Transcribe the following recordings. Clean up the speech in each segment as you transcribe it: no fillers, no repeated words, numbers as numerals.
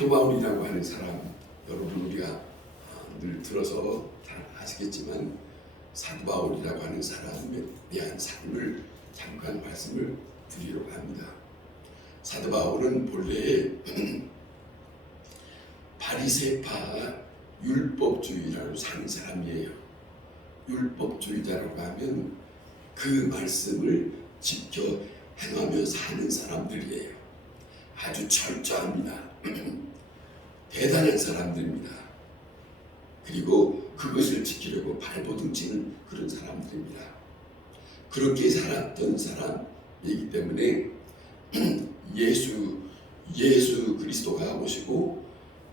사도 바울이라고 하는 사람, 여러분 우리가 늘 들어서 잘 아시겠지만 사도 바울이라고 하는 사람에 대한 삶을 잠깐 말씀을 드리려고 합니다. 사도 바울은 본래 바리새파 율법주의라고 사는 사람이에요. 율법주의자라고 하면 그 말씀을 지켜 행하며 사는 사람들이에요. 아주 철저합니다. 대단한 사람들입니다. 그리고 그것을 지키려고 발버둥치는 그런 사람들입니다. 그렇게 살았던 사람이기 때문에 예수 그리스도가 오시고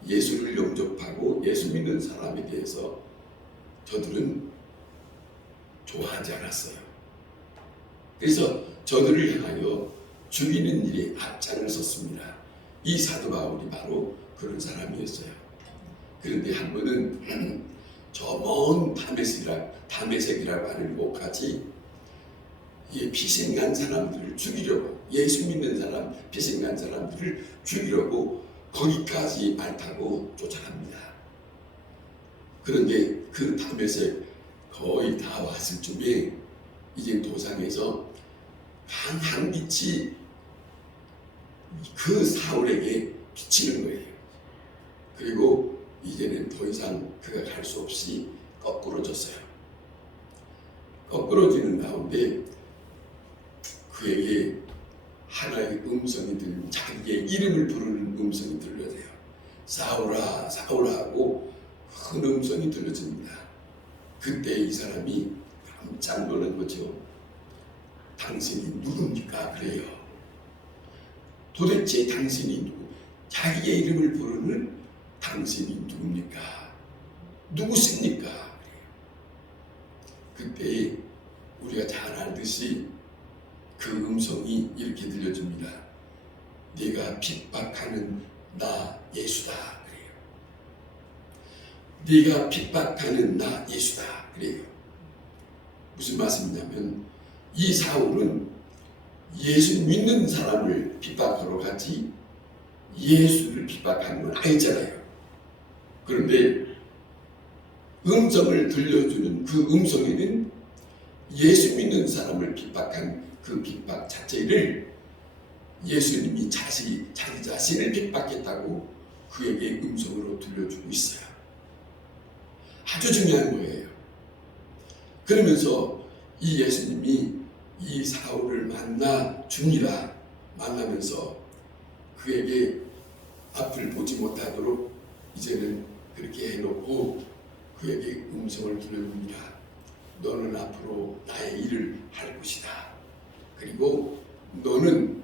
예수를 영접하고 예수 믿는 사람에 대해서 저들은 좋아하지 않았어요. 그래서 저들을 향하여 죽이는 일에 앞장을 섰습니다. 이 사도 바울이 바로 그런 사람이었어요. 그런데 한 번은 저 먼 다메섹이라고 하는 곳까지 피신간 사람들을 죽이려고, 예수 믿는 사람, 피신간 사람들을 죽이려고 거기까지 말 타고 쫓아갑니다. 그런데 그 다메섹 거의 다 왔을 쯤에 이제 도상에서 강한 빛이 그 사울에게 비치는 거예요. 그리고 이제는 더 이상 그가 갈 수 없이 거꾸러졌어요. 거꾸러지는 가운데 그에게 하나의 음성이 자기의 이름을 부르는 음성이 들려져요. 사울아, 사울아 하고 큰 음성이 들려집니다. 그때 이 사람이 깜짝 놀란 거죠. 당신이 누굽니까? 그래요. 도대체 당신이 누구? 자기의 이름을 부르는 당신이 누굽니까? 누구십니까? 그때 우리가 잘 알듯이 그 음성이 이렇게 들려줍니다. 네가 핍박하는 나 예수다. 그래요. 네가 핍박하는 나 예수다. 그래요. 무슨 말씀이냐면 이 사울은 예수 믿는 사람을 핍박하러 가지 예수를 핍박하는 건 아니잖아요. 그런데 음성을 들려주는 그 음성에는 예수 믿는 사람을 핍박한 그 핍박 자체를 예수님이 자기 자신을 핍박했다고 그에게 음성으로 들려주고 있어요. 아주 중요한 거예요. 그러면서 이 예수님이 이 사울을 만나 줍니다. 만나면서 그에게 앞을 보지 못하도록 이제는 그렇게 해놓고 그에게 음성을 들려줍니다. 너는 앞으로 나의 일을 할 것이다. 그리고 너는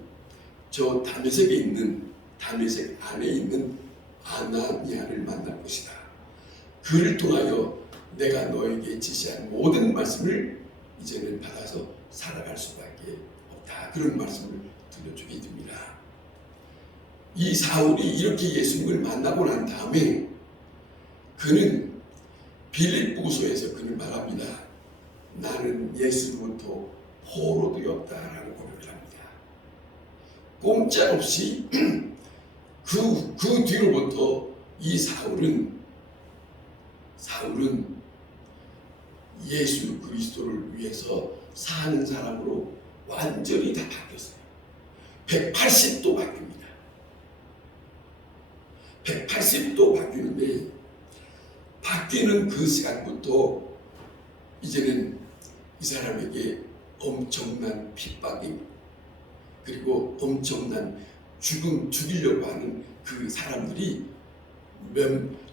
저 다메섹 안에 있는 아나니아를 만날 것이다. 그를 통하여 내가 너에게 지시한 모든 말씀을 이제는 받아서 살아갈 수밖에 없다. 그런 말씀을 들려주게 됩니다. 이 사울이 이렇게 예수님을 만나고 난 다음에 그는 빌립보서에서 그는 말합니다. 나는 예수로부터 포로되었다라고 고백을 합니다. 꼼짝없이 그 뒤로부터 이 사울은 예수 그리스도를 위해서 사는 사람으로 완전히 다 바뀌었어요. 180도 바뀝니다. 180도 바뀌는데 바뀌는 그 시간부터 이제는 이 사람에게 엄청난 핍박이 그리고 엄청난 죽이려고 하는 그 사람들이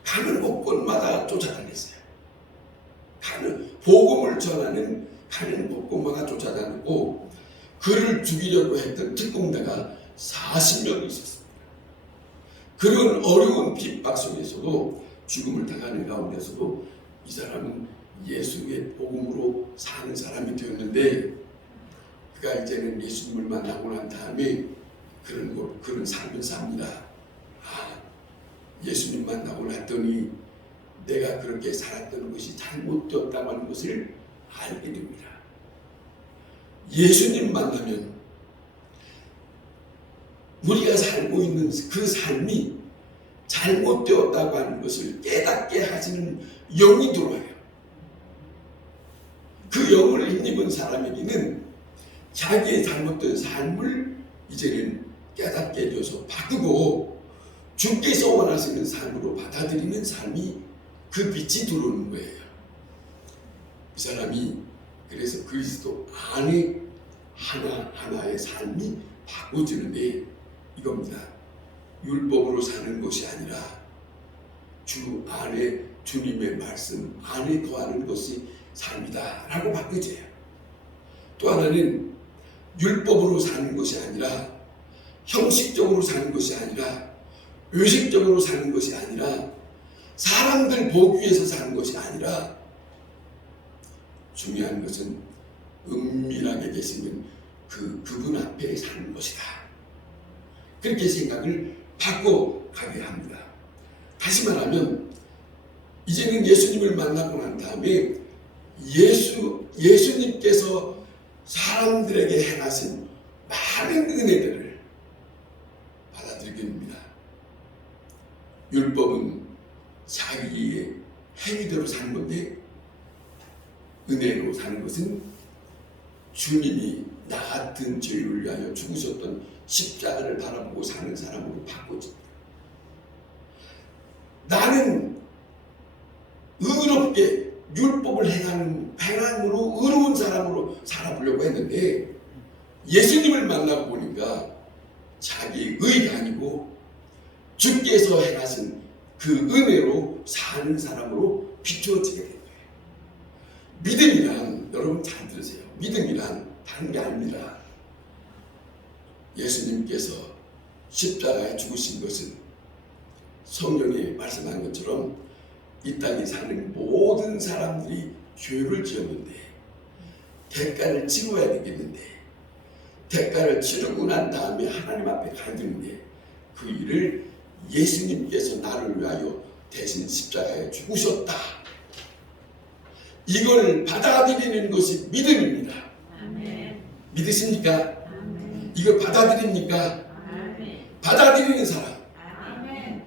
가는 곳곳마다 쫓아다녔어요. 복음을 전하는 가는 곳곳마다 쫓아다니고 그를 죽이려고 했던 특공대가 40명이 있었습니다. 그런 어려운 핍박 속에서도 죽음을 당하는 가운데서도 이 사람은 예수의 복음으로 사는 사람이 되었는데 그가 이제는 예수님을 만나고 난 다음에 그런 삶을 삽니다. 예수님 만나고 났더니 내가 그렇게 살았던 것이 잘못되었다고 하는 것을 알게 됩니다. 예수님 만나면 우리가 살고 있는 그 삶이 잘못되었다고 하는 것을 깨닫게 하시는 영이 들어와요. 그 영을 힘입은 사람에게는 자기의 잘못된 삶을 이제는 깨닫게 해줘서 바꾸고 주께서 원하시는 삶으로 받아들이는 삶이 그 빛이 들어오는 거예요. 이 사람이 그래서 그리스도 안에 하나하나의 삶이 바꿔지는데 이겁니다. 율법으로 사는 것이 아니라 주 안에 주님의 말씀 안에 거하는 것이 삶이다 라고 바꿔져요. 또 하나는 율법으로 사는 것이 아니라 형식적으로 사는 것이 아니라 의식적으로 사는 것이 아니라 사람들 보기 위해서 사는 것이 아니라 중요한 것은 은밀하게 계시는 그분 앞에 사는 것이다. 그렇게 생각을 바꿔가게 합니다. 다시 말하면 이제는 예수님을 만나고 난 다음에 예수님께서 사람들에게 행하신 많은 은혜들을 받아들이게 됩니다. 율법은 자기의 행위대로 사는 건데 은혜로 사는 것은 주님이 나 같은 죄를 위하여 죽으셨던 십자가를 바라보고 사는 사람으로 바꿔집니다. 나는 의롭게 율법을 행함으로 의로운 사람으로 살아보려고 했는데 예수님을 만나고 보니까 자기의 의가 아니고 주께서 행하신 그 은혜로 사는 사람으로 비추어지게 된 거예요. 믿음이란 여러분 잘 들으세요. 믿음이란 다른 게 아닙니다. 예수님께서 십자가에 죽으신 것은 성경에 말씀한 것처럼 이 땅에 사는 모든 사람들이 죄를 지었는데 대가를 치러야 되겠는데 대가를 치르고 난 다음에 하나님 앞에 가야 되는데 그 일을 예수님께서 나를 위하여 대신 십자가에 죽으셨다. 이걸 받아들이는 것이 믿음입니다. 아멘. 믿으십니까? 아멘. 이걸 받아들입니까? 아멘. 받아들이는 사람. 아멘.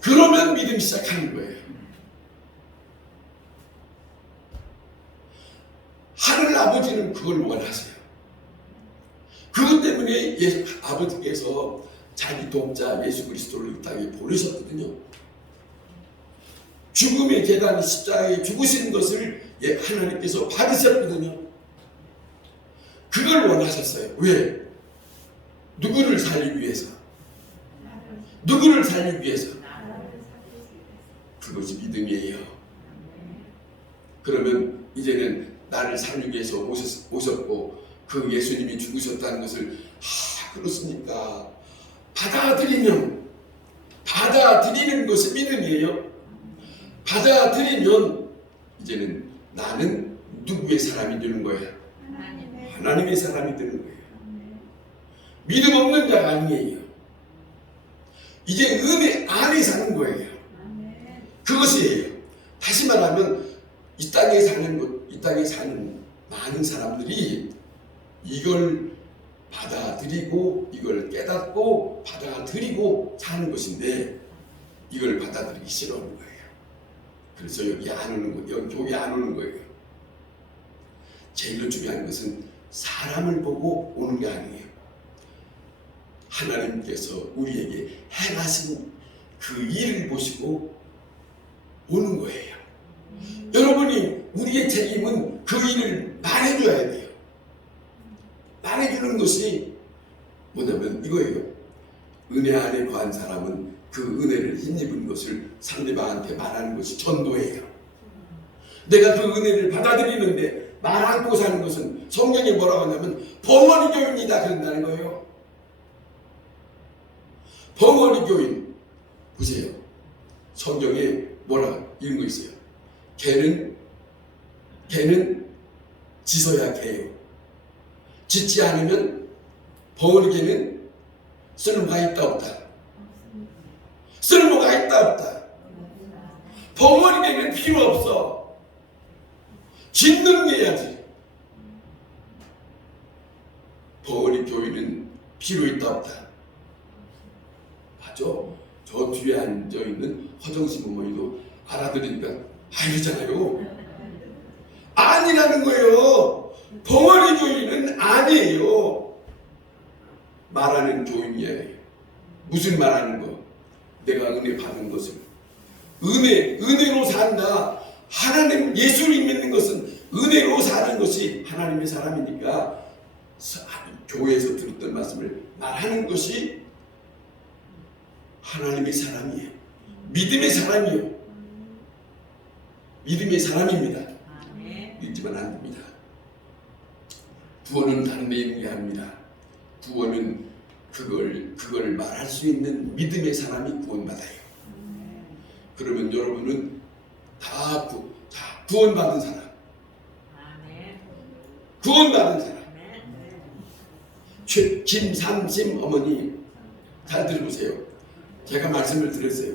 그러면 믿음 시작하는 거예요. 하늘 아버지는 그걸 원하세요. 그것 때문에 아버지께서 자기 독자 예수 그리스도를 이 땅에 보내셨거든요. 죽음의 계단 십자가에 죽으신 것을 하나님께서 받으셨거든요. 그걸 원하셨어요. 왜? 누구를 살리기 위해서? 누구를 살리기 위해서? 그것이 믿음이에요. 그러면 이제는 나를 살리기 위해서 오셨고 그 예수님이 죽으셨다는 것을 그렇습니까? 받아들이는 것이 믿음이에요. 받아들이면 이제는 나는 누구의 사람이 되는 거야? 하나님의 사람이 되는 거예요. 믿음 없는 자가 아니에요. 이제 은혜 안에 사는 거예요. 그것이에요. 다시 말하면 이 땅에 사는 많은 사람들이 이걸 받아들이고 이걸 깨닫고 받아들이고 사는 것인데 이걸 받아들이기 싫어하는 거예요. 그래서 여기 안 오는 거예요. 여기 안 오는 거예요. 제일 중요한 것은 사람을 보고 오는 게 아니에요. 하나님께서 우리에게 행하신 그 일을 보시고 오는 거예요. 여러분이 우리의 책임은 그 일을 말해줘야 돼요. 말해주는 것이 뭐냐면 이거예요. 은혜 안에 거한 사람은 그 은혜를 힘입은 것을 상대방한테 말하는 것이 전도예요. 내가 그 은혜를 받아들이는데 말 않고 사는 것은 성경에 뭐라고 하냐면 벙어리 교인이다 그런다는 거예요. 벙어리 교인. 보세요. 성경에 뭐라 이런 거 있어요. 개는 짖어야 개요. 짖지 않으면 벙어리 개는 쓸모가 있다 없다. 쓸모가 있다 없다. 벙어리 개는 필요 없어. 짖는 개야지. 벙어리 교인은 필요 있다 없다. 맞아. 저 뒤에 앉아있는 허정심 어머니도 알아들으니까 이러잖아요. 아니라는 거예요. 벙어리 교인은 아니에요. 말하는 교인이에요. 무슨 말하는 거? 내가 은혜 받은 것을 은혜로 산다. 하나님 예수를 믿는 것은 은혜로 사는 것이 하나님의 사람이니까 교회에서 들었던 말씀을 말하는 것이 하나님의 사람이에요. 믿음의 사람이요. 믿음의 사람입니다. 믿지만 안 됩니다. 구원은 다른 데 있는 게 아닙니다. 구원은 그걸 말할 수 있는 믿음의 사람이 구원받아요. 그러면 여러분은 다 구원받은 사람. 구원받은 사람. 김삼심 어머니 잘 들어보세요. 제가 말씀을 드렸어요.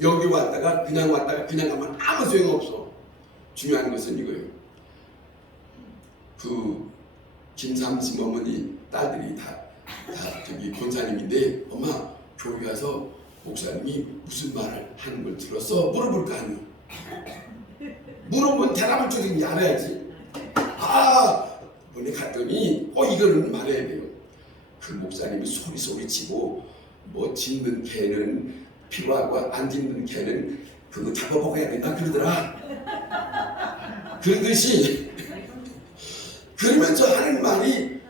여기 왔다가 그냥 가면 아무 소용없어. 중요한 것은 이거예요. 그 김삼심 어머니 딸들이 다 저기 권사님인데 엄마 교회 가서 목사님이 무슨 말을 하는 걸 들었어? 물어볼 거 아니야. 물어보면 대답을 주든지 알아야지. 문에 갔더니 이거는 말해야 돼요. 그 목사님이 소리치고 뭐 짖는 개는 필요하고 안 짖는 개는 그거 잡아먹어야 된다 그러더라. 그러듯이 그러면서 하는 말이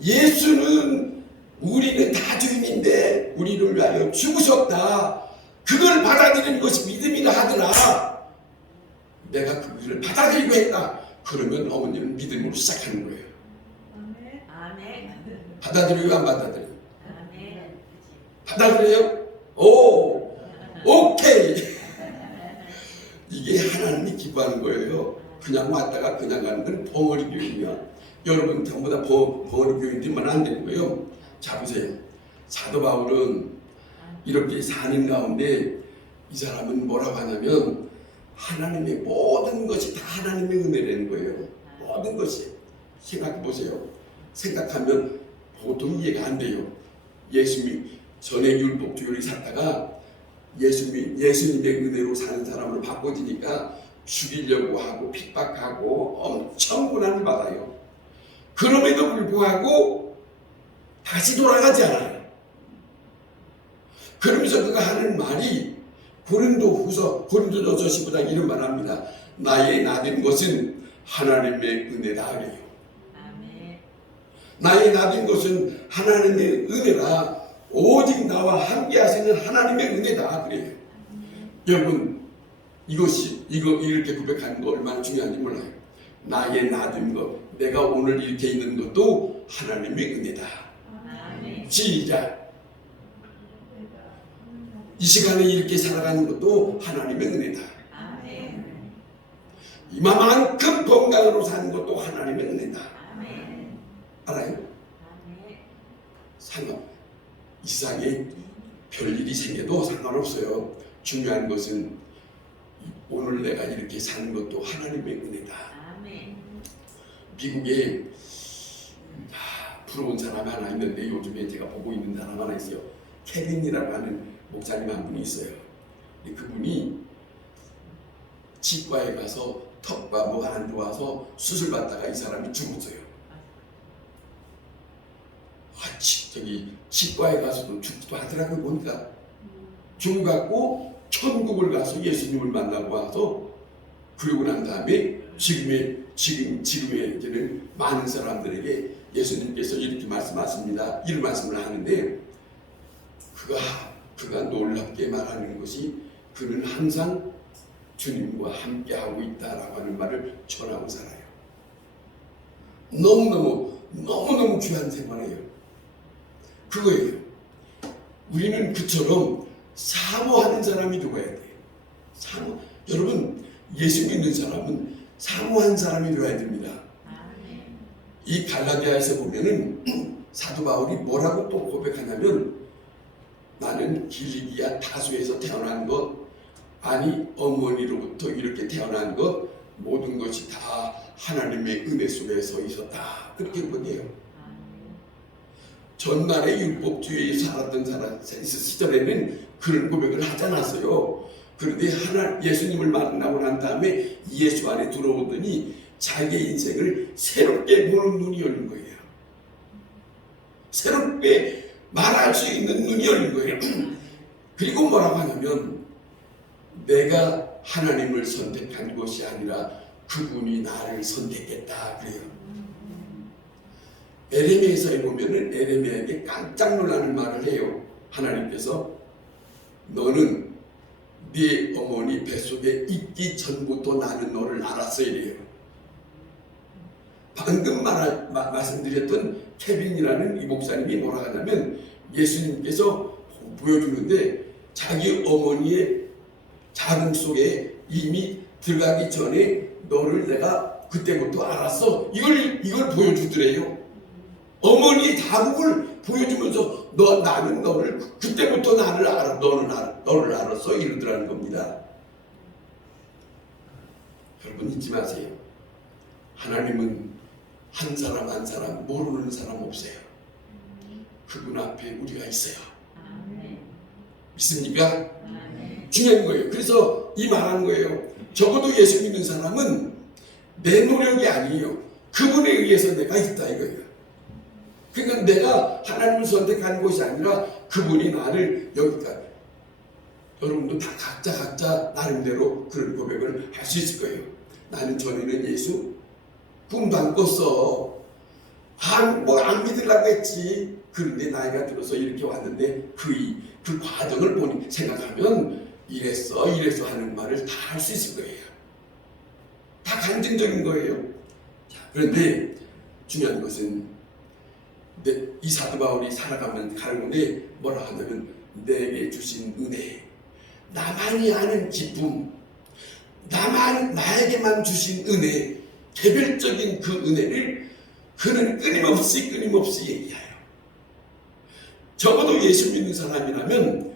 예수는 우리는 다 주인인데 우리를 위하여 죽으셨다. 그걸 받아들이는 것이 믿음이라 하더라. 내가 그것을 받아들이고 했다. 그러면 어머니는 믿음으로 시작하는 거예요. 받아들여요? 안 받아들여요? 받아들여요? 오케이. 이게 하나님이 기뻐하는 거예요. 그냥 왔다가 그냥 가는 건 벙어리 교인이야. 여러분 전부 다 벙어리 교인들만 안 되는 거예요. 자 보세요. 사도 바울은 이렇게 사는 가운데 이 사람은 뭐라고 하냐면 하나님의 모든 것이 다 하나님의 은혜라는 거예요. 모든 것이. 생각해 보세요. 생각하면 보통 이해가 안 돼요. 예수님이 전에 율법주의를 샀다가 예수님의 은혜로 사는 사람으로 바꿔지니까 죽이려고 하고 핍박하고 엄청 고난을 받아요. 그럼에도 불구하고 다시 돌아가지 않아요. 그러면서 그가 하는 말이 고린도전서 10보다 이런 말 합니다. 나의 나된 것은 하나님의 은혜다 그래요. 나의 나된 것은 하나님의 은혜다. 오직 나와 함께 하시는 하나님의 은혜다 그래요. 여러분 이렇게 고백하는 거 얼마나 중요한지 몰라요. 나의 나된 것, 내가 오늘 이렇게 있는 것도 하나님의 은혜다. 시작. 이 시간에 이렇게 살아가는 것도 하나님의 은혜다. 이만큼 건강으로 사는 것도 하나님의 은혜다. 알아요? 이 세상에 별일이 생겨도 상관없어요. 중요한 것은 오늘 내가 이렇게 사는 것도 하나님의 은혜다. 미국에 부러운 사람 하나 있는데 요즘에 제가 보고 있는 사람 하나 있어요. 케빈이라고 하는 목사님 한 분이 있어요. 그분이 치과에 가서 턱과 뭐 안 좋아서 수술 받다가 이 사람이 죽었어요. 치과에 가서도 죽기도 하더라고요. 보니까 죽어갖고 천국을 가서 예수님을 만나고 와서 그러고 난 다음에 지금의 이제는 많은 사람들에게 예수님께서 이렇게 말씀하십니다. 이런 말씀을 하는데 그가 놀랍게 말하는 것이 그는 항상 주님과 함께하고 있다라고 하는 말을 전하고 살아요. 너무너무 귀한 생활이에요. 그거예요. 우리는 그처럼 사모하는 사람이 되어야 돼요. 여러분 예수 믿는 사람은 사모한 사람이 되어야 됩니다. 이 갈라디아에서 보면은 사도 바울이 뭐라고 또 고백하냐면 나는 길리기아 타소에서 태어난 것 아니 어머니로부터 이렇게 태어난 것 모든 것이 다 하나님의 은혜 속에서 있었다. 그렇게 보내요. 전날에 율법주의에 살았던 시절에는 그런 고백을 하지 않았어요. 그런데 예수님을 만나고 난 다음에 예수 안에 들어오더니 자기의 인생을 새롭게 보는 눈이 열린 거예요. 새롭게 말할 수 있는 눈이 열린 거예요. 그리고 뭐라고 하냐면 내가 하나님을 선택한 것이 아니라 그분이 나를 선택했다 그래요. 에레미야서에 보면은 에레미야에게 깜짝 놀라는 말을 해요. 하나님께서 너는 네 어머니 뱃속에 있기 전부터 나는 너를 알았어 이래요. 방금 말씀드렸던 케빈이라는 이 목사님이 뭐라 하냐면 예수님께서 보여주는데 자기 어머니의 자궁 속에 이미 들어가기 전에 너를 내가 그때부터 알았어. 이걸 보여주더래요. 어머니의 자궁을 보여주면서 나는 너를 그때부터 나를 알아. 너를 알았어. 이러더라는 겁니다. 여러분 잊지 마세요. 하나님은 한 사람 한 사람 모르는 사람 없어요. 그분 앞에 우리가 있어요. 믿습니까? 중요한 거예요. 그래서 이 말하는 거예요. 적어도 예수 믿는 사람은 내 노력이 아니에요. 그분에 의해서 내가 있다 이거예요. 그러니까 내가 하나님을 선택한 것이 아니라 그분이 나를 여기까지. 여러분도 다 각자 나름대로 그런 고백을 할 수 있을 거예요. 나는 전에는 예수 꿈도 안 꿨어. 안 믿으려고 했지. 그런데 나이가 들어서 이렇게 왔는데 그 과정을 생각하면 이랬어 하는 말을 다 할 수 있을 거예요. 다 간증적인 거예요. 자, 그런데 중요한 것은 이 사도 바울이 살아가는 가운데 뭐라 하냐면 내게 주신 은혜, 나만이 아는 기쁨, 나에게만 주신 은혜, 개별적인 그 은혜를 그는 끊임없이 얘기해요. 적어도 예수 믿는 사람이라면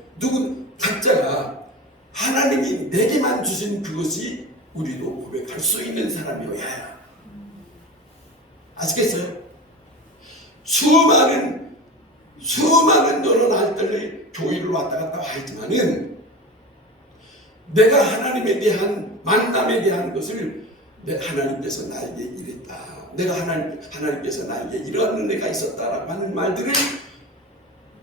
각자가 하나님이 내게만 주신 그것이 우리도 고백할 수 있는 사람이어야 해요. 아시겠어요? 수많은 여러 날들을 교회를 왔다 갔다 하지만은 내가 하나님에 대한 만남에 대한 것을 하나님께서 나에게 이랬다. 내가 하나님께서 나에게 이런 은혜가 있었다라고 하는 말들을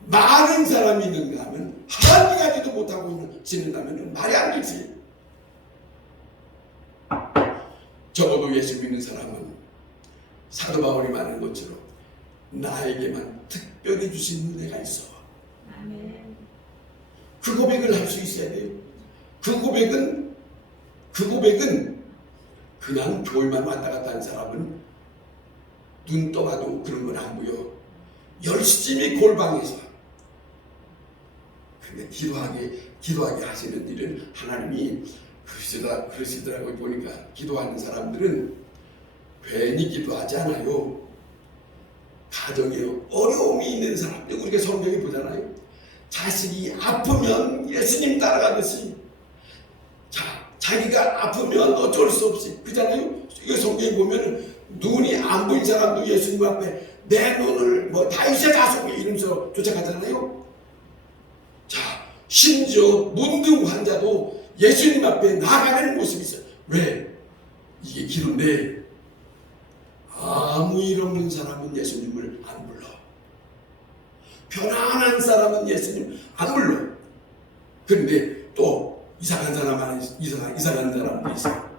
많은 사람이 있는가 하면 한마디도 못하고 지낸다면 말이 안 되지. 적어도 예수 믿는 사람은 사도 바울이 말한 것처럼 나에게만 특별히 주신 은혜가 있어. 그 고백을 할 수 있어야 돼요. 그 고백은 그냥 교회만 왔다 갔다 하는 사람은 눈 떠봐도 그런 건 안 보여. 열심히 골방에서. 근데 기도하게 하시는 일은 하나님이 그러시더라고요. 보니까 기도하는 사람들은 괜히 기도하지 않아요. 가정에 어려움이 있는 사람들, 우리가 성경에 보잖아요. 자식이 아프면 예수님 따라가듯이 자기가 아프면 어쩔 수 없이 그잖아요. 이거 성경에 보면 눈이 안 보인 사람도 예수님 앞에 내 눈을 다윗의 자손 이러면서 쫓아가잖아요. 자, 심지어 문둥 환자도 예수님 앞에 나가는 모습이 있어요. 왜? 이게 기도인데 아무 일 없는 사람은 예수님을 안 불러. 편안한 사람은 예수님 안 불러. 그런데 또 이상한 사람도 있어요.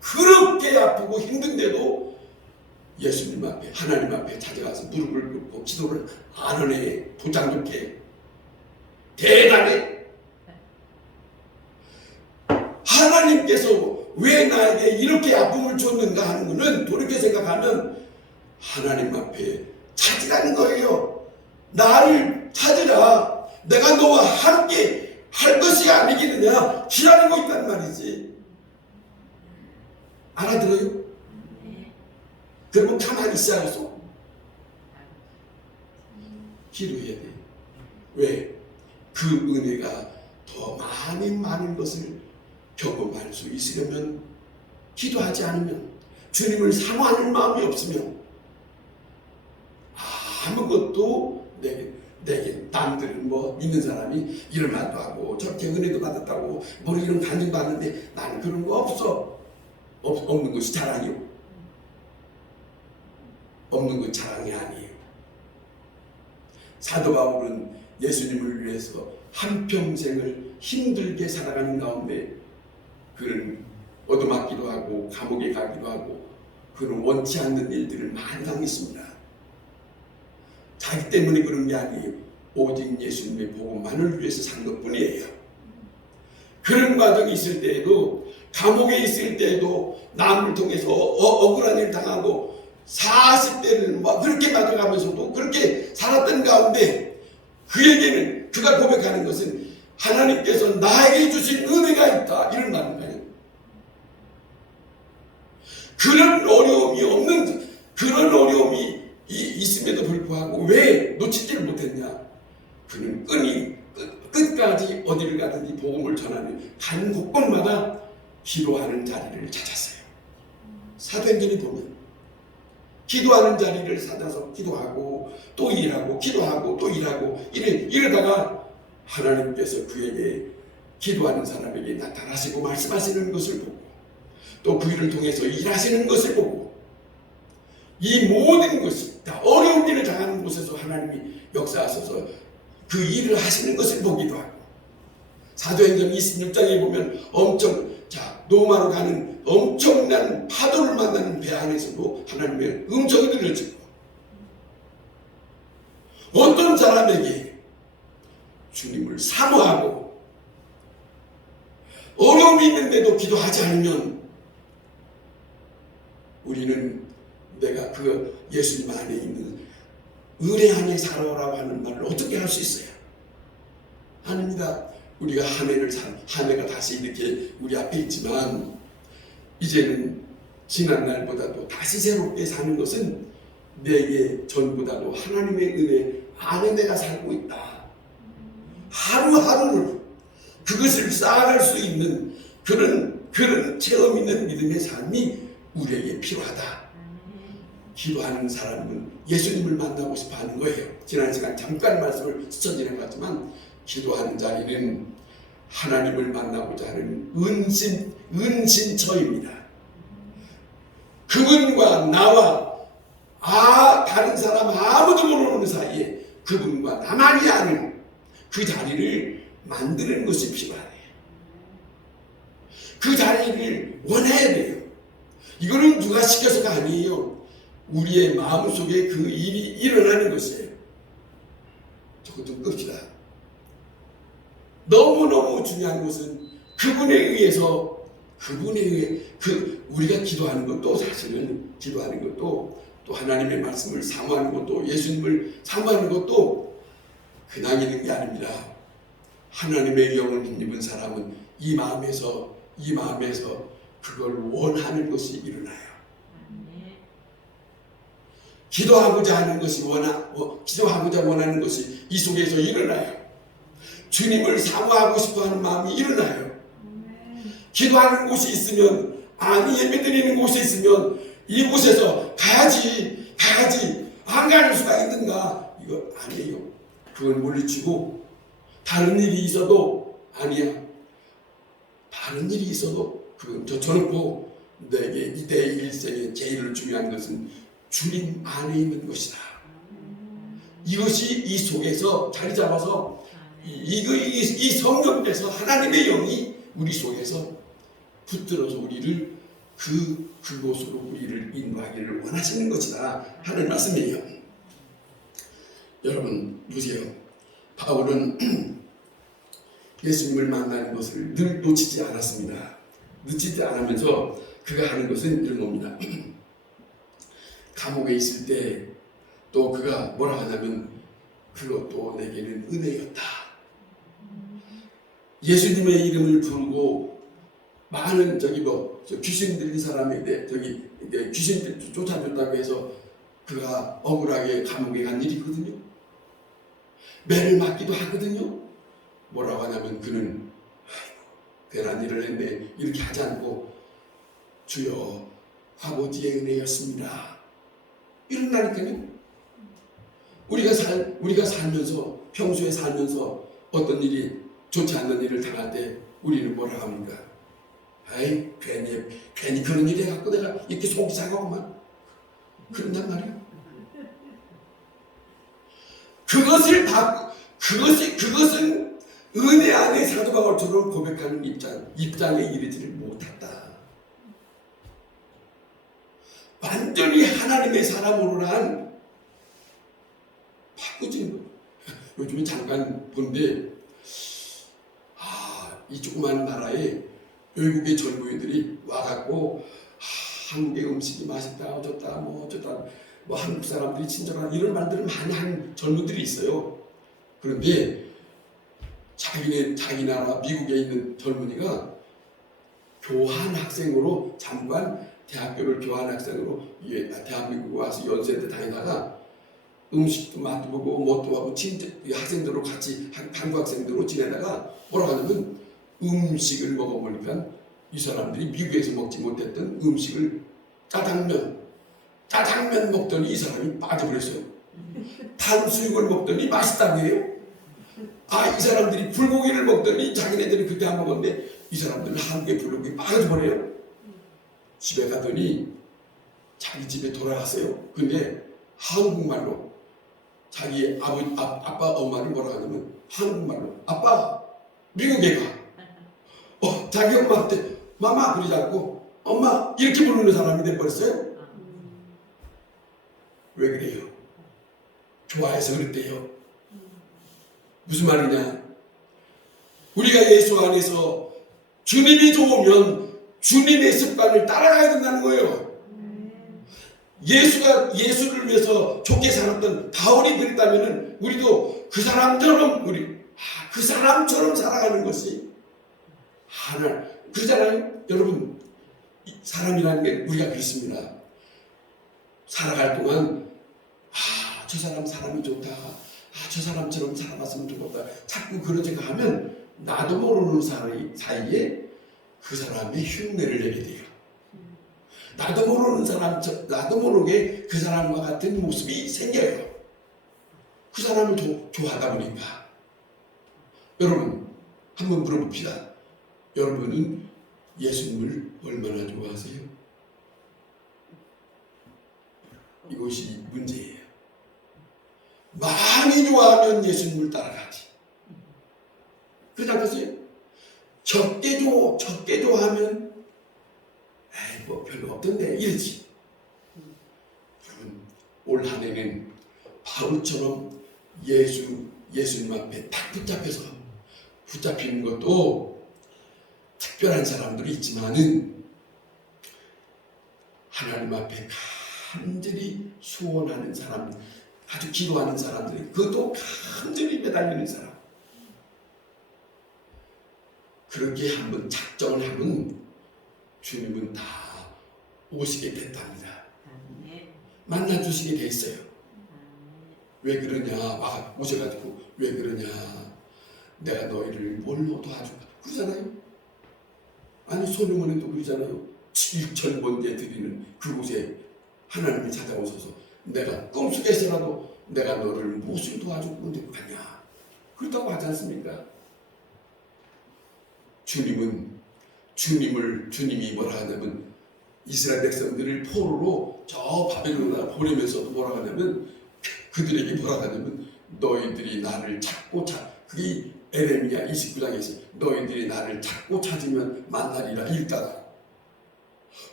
그렇게 아프고 힘든데도 예수님 앞에 하나님 앞에 찾아가서 무릎을 꿇고 기도를 안 하네. 도장 좋게 대단해. 하나님께서 왜 나에게 이렇게 아픔을 줬는가 하는 것은 돌이켜 생각하면 하나님 앞에 찾으라는 거예요. 나를 찾으라. 내가 너와 함께 할 것이 아니겠느냐 기다리고 있단 말이지. 알아들어요? 그러면 가만히 있어야겠어. 기도해야 돼. 왜? 그 은혜가 더 많은 것을 경험할 수 있으려면 기도하지 않으면 주님을 사모하는 마음이 없으면 아무것도 내게 남들은 뭐 믿는 사람이 이런 말도 하고 저렇게 은혜도 받았다고 뭐 이런 간증도 하는데 나는 그런 거 없어. 없는 것이 자랑이요. 없는 건 자랑이 아니에요. 사도 바울은 예수님을 위해서 한평생을 힘들게 살아가는 가운데 그는 얻어맞기도 하고 감옥에 가기도 하고 그는 원치 않는 일들을 많이 당했습니다. 자기 때문에 그런 게 아니에요. 오직 예수님의 복음만을 위해서 산 것뿐이에요. 그런 과정이 있을 때에도 감옥에 있을 때에도 남을 통해서 억울한 일 당하고 40대를 막 그렇게 맞아가면서도 그렇게 살았던 가운데 그에게는 그가 고백하는 것은 하나님께서 나에게 주신 은혜가 있다 이런 말인 거예요. 그런 어려움이 없는 그런 어려움이 있음에도 불구하고 왜 놓치지를 못했냐? 그는 끝까지 어디를 가든지 복음을 전하는 간 곳곳마다 기도하는 자리를 찾았어요. 사도행전에 보면 기도하는 자리를 찾아서 기도하고 또 일하고 기도하고 또 일하고 이러다가 하나님께서 그에게 기도하는 사람에게 나타나시고 말씀하시는 것을 보고 또 그 일을 통해서 일하시는 것을 보고 이 모든 것이 다 어려운 일을 당하는 곳에서 하나님이 역사하셔서 그 일을 하시는 것을 보기도 하고 사도행전 26장에 보면 노마로 가는 엄청난 파도를 만나는 배 안에서도 하나님의 음성이 들려지고 어떤 사람에게 주님을 사모하고 어려움이 있는데도 기도하지 않으면 우리는 내가 그 예수님 안에 있는 은혜 안에 살아오라고 하는 말을 어떻게 할 수 있어요? 아닙니다. 우리가 한 해가 다시 이렇게 우리 앞에 있지만 이제는 지난 날보다도 다시 새롭게 사는 것은 내게 전보다도 하나님의 은혜 안에 내가 살고 있다. 하루하루를 그것을 쌓아갈 수 있는 그런 체험 있는 믿음의 삶이 우리에게 필요하다. 기도하는 사람은 예수님을 만나고 싶어 하는 거예요. 지난 시간 잠깐 말씀을 스쳐 지나갔지만 기도하는 자리는 하나님을 만나고자 하는 은신처입니다. 그분과 나와 다른 사람 아무도 모르는 사이에 그분과 나만이 아는 그 자리를 만드는 것이 필요하네요. 그 자리를 원해야 돼요. 이거는 누가 시켜서가 아니에요. 우리의 마음속에 그 일이 일어나는 것이에요. 저것 좀 끕시다. 너무너무 중요한 것은 그분에 의해서 우리가 기도하는 것도 사실은 기도하는 것도 또 하나님의 말씀을 사모하는 것도 예수님을 사모하는 것도 그냥 있는 게 아닙니다. 하나님의 영을 힘입은 사람은 이 마음에서 그걸 원하는 것이 일어나요. 기도하고자 하는 것이 기도하고자 원하는 것이 이 속에서 일어나요. 주님을 사모하고 싶어하는 마음이 일어나요. 기도하는 곳이 있으면 예배드리는 곳이 있으면 이곳에서 가야지 안 가는 수가 있는가? 이거 아니에요. 그걸 물리치고 다른 일이 있어도 아니야. 다른 일이 있어도 그건 져놓고 내게 이대 일생에 제일 중요한 것은 주님 안에 있는 것이다. 이것이 이 속에서 자리 잡아서 이 성령께서 하나님의 영이 우리 속에서 붙들어서 우리를 그곳으로 우리를 인도하기를 원하시는 것이다 하는 말씀이에요. 여러분 보세요. 바울은 예수님을 만나는 것을 늘 놓치지 않았습니다. 놓치지 않으면서 그가 하는 것은 이런 겁니다. 감옥에 있을 때 또 그가 뭐라 하냐면 그것도 내게는 은혜였다. 예수님의 이름을 부르고 많은 귀신 들린 사람에게 귀신 쫓아줬다고 해서 그가 억울하게 감옥에 간 일이거든요. 매를 맞기도 하거든요. 뭐라고 하냐면 그는 괜한 일을 했네 이렇게 하지 않고 주여 아버지의 은혜였습니다 이런다니까요. 우리가 살면서, 평소에 살면서 어떤 일이 좋지 않는 일을 당할 때 우리는 뭐라 합니까? 아이, 괜히 그런 일이 해갖고 내가 이렇게 속이 상하구만. 그런단 말이야. 그것은 은혜 안에 사도 바울처럼 고백하는 입장에 이르지를 못했다. 완전히 하나님의 사람으로란 바꾸지는 거예요. 요즘에 잠깐 본데, 이 조그만 나라에 외국의 젊은이들이 와갖고, 한국의 음식이 맛있다, 어쩌다, 뭐 한국 사람들이 친절한 이런 말들을 많이 하는 젊은들이 있어요. 그런데 자기 나라 미국에 있는 젊은이가 교환 학생으로 잠깐 대학교를 교환 학생으로 대한민국에 와서 연세대 다니다가 음식도 맛보고 뭣도 하고 학생들로 같이 한국 학생들로 지내다가 뭐라고 하냐면 음식을 먹어보니까 이 사람들이 미국에서 먹지 못했던 음식을 짜장면 먹더니 이 사람이 빠져버렸어요. 탕수육을 먹더니 맛있다고 해요. 이 사람들이 불고기를 먹더니 자기네들이 그때 안 먹었는데 이 사람들은 한국의 불고기 빠져버려요. 집에 가더니 자기 집에 돌아갔어요. 근데 한국말로 자기 아빠 엄마를 뭐라 하냐면 한국말로 아빠 미국에 가. 자기 엄마한테 마마 그러지 않고 엄마 이렇게 부르는 사람이 돼버렸어요. 왜 그래요? 좋아해서 그랬대요. 무슨 말이냐? 우리가 예수 안에서 주님이 좋으면 주님의 습관을 따라가야 된다는 거예요. 예수를 위해서 좋게 살았던 바울이 그랬다면 우리도 그 사람처럼 살아가는 것이 그러잖아요. 여러분, 사람이라는 게 우리가 그렇습니다. 살아갈 동안 저 사람 사람이 좋다. 저 사람처럼 살아봤으면 좋겠다. 자꾸 그런 생각하면 나도 모르는 사이에 그 사람의 흉내를 내게 돼요. 나도 모르게 그 사람과 같은 모습이 생겨요. 그 사람을 좋아하다 보니까. 여러분, 한번 물어봅시다. 여러분은 예수님을 얼마나 좋아하세요? 이것이 문제예요. 많이 좋아하면 예수님을 따라가지. 그러지 않겠어요? 적게 좋아하면 뭐 별로 없던데 이러지. 여러분, 올 한 해는 바울처럼 예수님 앞에 딱 붙잡히는 것도 특별한 사람들이 있지만은 하나님 앞에 간절히 소원하는 사람, 아주 기도하는 사람들이 그것도 간절히 매달리는 사람, 그렇게 한번 작정을 하면 주님은 다 오시게 됐답니다. 만나주시게 돼 있어요. 왜 그러냐? 오셔가지고 왜 그러냐? 내가 너희를 뭘로 도와줄까? 그러잖아요. 아니 소명원에도 그러잖아요. 7,000번째 드리는 그곳에 하나님이 찾아오셔서 내가 꿈속에서라도 내가 너를 무엇을 도와줄 건데 가냐? 그렇다고 하지 않습니까? 주님이 뭐라 하냐면 이스라엘 백성들을 포로로 저 바벨론 나라 보내면서도 뭐라 하냐면 그들에게 뭐라 하냐면 너희들이 나를 찾고 그게 에레미야 29장에 있어요. 너희들이 나를 찾고 찾으면 만나리라 읽다가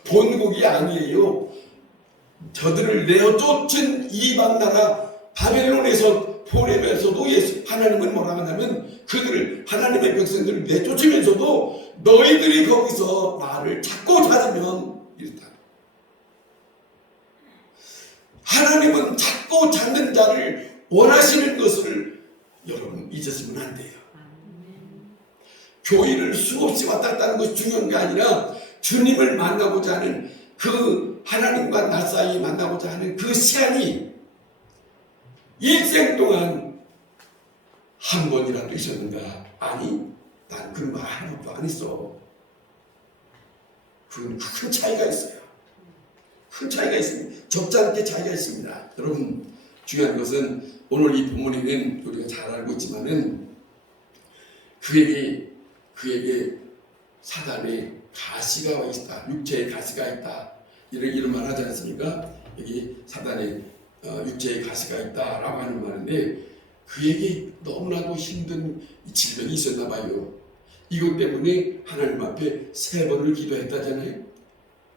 본국이 아니에요. 저들을 내어 쫓은 이방 나라 바벨론에서 보내면서도 하나님은 뭐라 하냐면 하나님의 백성들을 내쫓으면서도 너희들이 거기서 나를 찾고 찾으면 이렇다. 하나님은 찾고 찾는 자를 원하시는 것을 여러분 잊었으면 안 돼요. 교회를 수없이 왔다 갔다 하는 것이 중요한 게 아니라 주님을 만나고자 하는 그 하나님과 나 사이에 만나고자 하는 그 시간이 일생 동안 한 번이라도 있었는가? 아니, 난 그런 거 한 번도 안 했어. 그건 큰 차이가 있어요. 큰 차이가 있습니다. 적지 않게 차이가 있습니다. 여러분, 중요한 것은 오늘 이 본문에는 우리가 잘 알고 있지만은 그에게 사단의 가시가 있다, 육체의 가시가 있다, 이런 말 하지 않습니까? 여기 사단의 육체의 가시가 있다라고 하는 말인데, 그에게 너무나도 힘든 질병이 있었나 봐요. 이것 때문에 하나님 앞에 3번을 기도했다잖아요.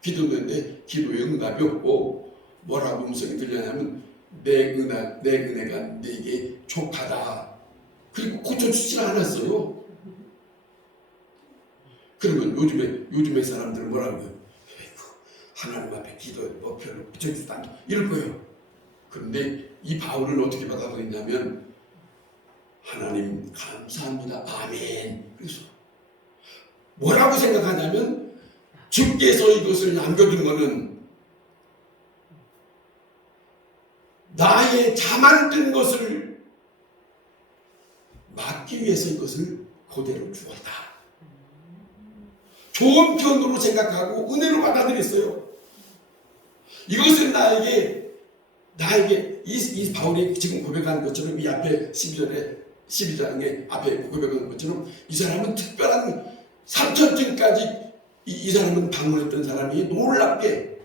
기도했는데 기도에 응답이 없고 뭐라고 음성이 들려냐면 내 은혜가 네게 족하다. 그리고 고쳐주지 않았어요. 그러면 요즘에 사람들은 뭐라고 해요? 하나님 앞에 기도해 뭐 별로 고쳐주지도 않고 이럴 거예요. 그런데 이 바울은 어떻게 받아들였냐면, 하나님 감사합니다, 아멘. 그래서 뭐라고 생각하냐면, 주께서 이것을 남겨둔 것은 나의 자만든 것을 막기 위해서 이것을 그대로 주었다. 좋은 편으로 생각하고 은혜로 받아들였어요. 이것은 나에게 이 바울이 지금 고백하는 것처럼, 이 앞에 12장에 앞에 고백하는 것처럼, 이 사람은 특별한 3천층까지 이 사람은 방문했던 사람이 놀랍게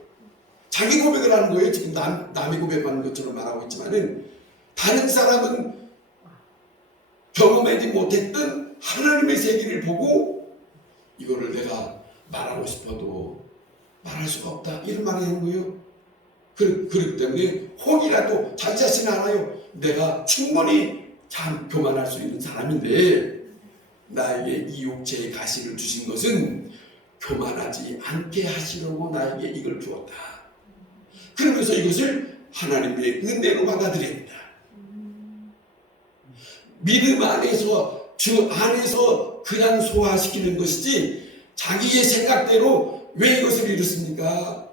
자기 고백을 하는 거예요. 지금 남이 고백하는 것처럼 말하고 있지만은, 다른 사람은 경험하지 못했던 하나님의 세계를 보고 이거를 내가 말하고 싶어도 말할 수가 없다, 이런 말을 하는 거예요. 그렇기 때문에 혹이라도 자기 자신 알아요. 내가 충분히 참 교만할 수 있는 사람인데, 나에게 이 육체의 가시를 주신 것은 교만하지 않게 하시려고 나에게 이걸 주었다. 그러면서 이것을 하나님의 은혜로 받아들입니다. 믿음 안에서, 주 안에서 그냥 소화시키는 것이지, 자기의 생각대로 왜 이것을 이뤘습니까?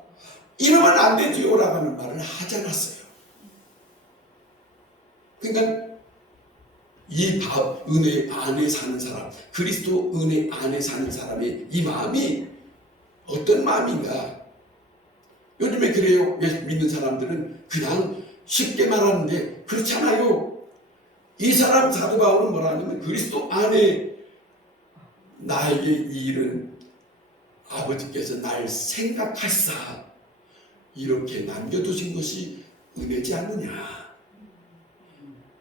이러면 안 되지요 라고 하는 말을 하지 않았어요. 그러니까 이 은혜 안에 사는 사람, 그리스도 은혜 안에 사는 사람의 이 마음이 어떤 마음인가? 요즘에 그래요. 믿는 사람들은 그냥 쉽게 말하는데 그렇지 않아요. 이 사람 사도 바울은 뭐라 하냐면, 그리스도 안에 나에게 이 일은 아버지께서 날 생각하사 이렇게 남겨두신 것이 은혜지 않느냐.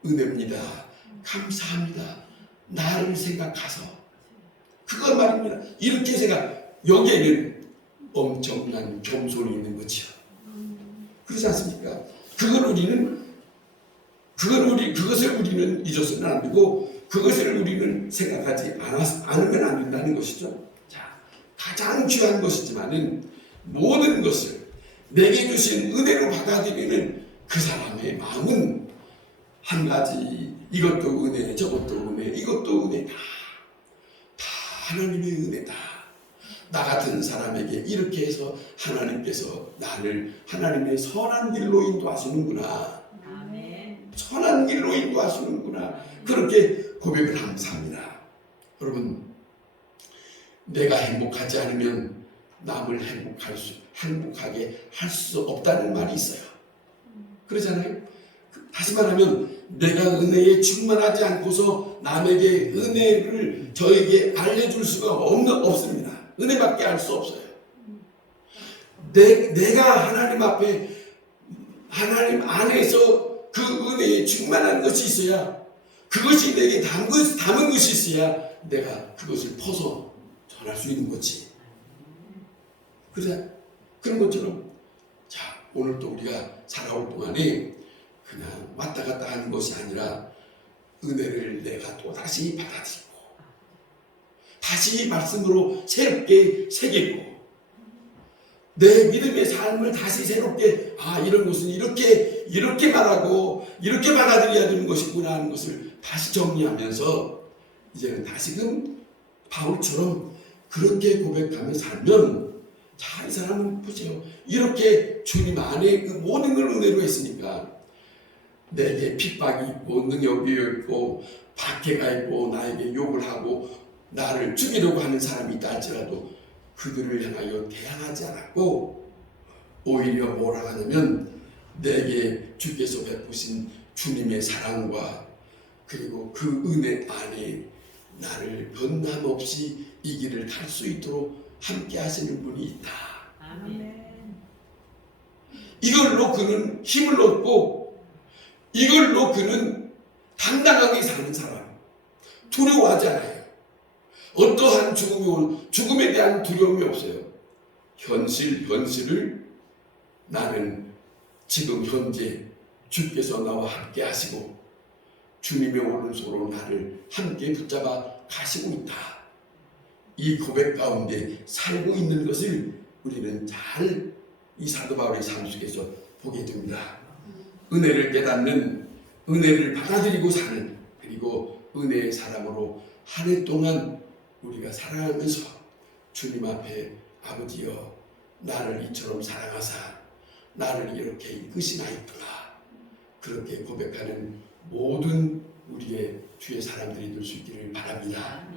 은혜입니다. 감사합니다. 나를 생각하서. 그거 말입니다. 이렇게 여기에는 엄청난 겸손이 있는 거죠. 그렇지 않습니까? 그것을 우리는 잊어서는 안 되고, 그것을 우리는 생각하지 않으면 안 된다는 것이죠. 자, 가장 귀한 것이지만은 모든 것을 내게 주신 은혜로 받아들이는 그 사람의 마음은 한 가지, 이것도 은혜, 저것도 은혜, 이것도 은혜다. 다 하나님의 은혜다. 나 같은 사람에게 이렇게 해서 하나님께서 나를 하나님의 선한 길로 인도하시는구나. 아멘. 선한 길로 인도하시는구나. 그렇게 고백을 합니다. 여러분, 내가 행복하지 않으면 남을 행복하게 할 수 없다는 말이 있어요. 그러잖아요. 다시 말하면, 내가 은혜에 충만하지 않고서 남에게 은혜를 저에게 알려줄 수가 없습니다. 은혜밖에 알 수 없어요. 내가 하나님 앞에, 하나님 안에서 그 은혜에 충만한 것이 있어야, 그것이 내게 담은 것이 있어야 내가 그것을 퍼서 전할 수 있는 거지. 그런 것처럼, 자, 오늘도 우리가 살아올 동안에 그냥 왔다 갔다 하는 것이 아니라, 은혜를 내가 또다시 받아들이고 다시 말씀으로 새롭게 새기고, 내 믿음의 삶을 다시 새롭게, 이런 것은 이렇게 말하고 이렇게 받아들여야 되는 것이구나 하는 것을 다시 정리하면서, 이제는 다시금 바울처럼 그렇게 고백하며 살면, 자, 이 사람은 보세요. 이렇게 주님 안에 그 모든 걸 은혜로 했으니까, 내게 핍박이 있고 능욕이 있고 박해가 있고 나에게 욕을 하고 나를 죽이려고 하는 사람이 있다 할지라도 그들을 향하여 대항하지 않았고, 오히려 뭐라 하냐면, 내게 주께서 베푸신 주님의 사랑과 그리고 그 은혜 안에 나를 변함없이 이 길을 갈 수 있도록 함께 하시는 분이 있다. 아멘. 이걸로 그는 힘을 얻고 이걸로 그는 당당하게 사는 사람, 두려워하지 않아요. 어떠한 죽음에 대한 두려움이 없어요. 현실을 나는 지금 현재 주께서 나와 함께 하시고 주님의 오른손으로 나를 함께 붙잡아 가시고 있다. 이 고백 가운데 살고 있는 것을 우리는 잘 이 사도 바울의 삶 속에서 보게 됩니다. 은혜를 깨닫는, 은혜를 받아들이고 사는, 그리고 은혜의 사람으로 한 해 동안 우리가 살아가면서 주님 앞에 아버지여 나를 이처럼 사랑하사 나를 이렇게 이끄시나이구나, 그렇게 고백하는 모든 우리의 주의 사람들이 될 수 있기를 바랍니다.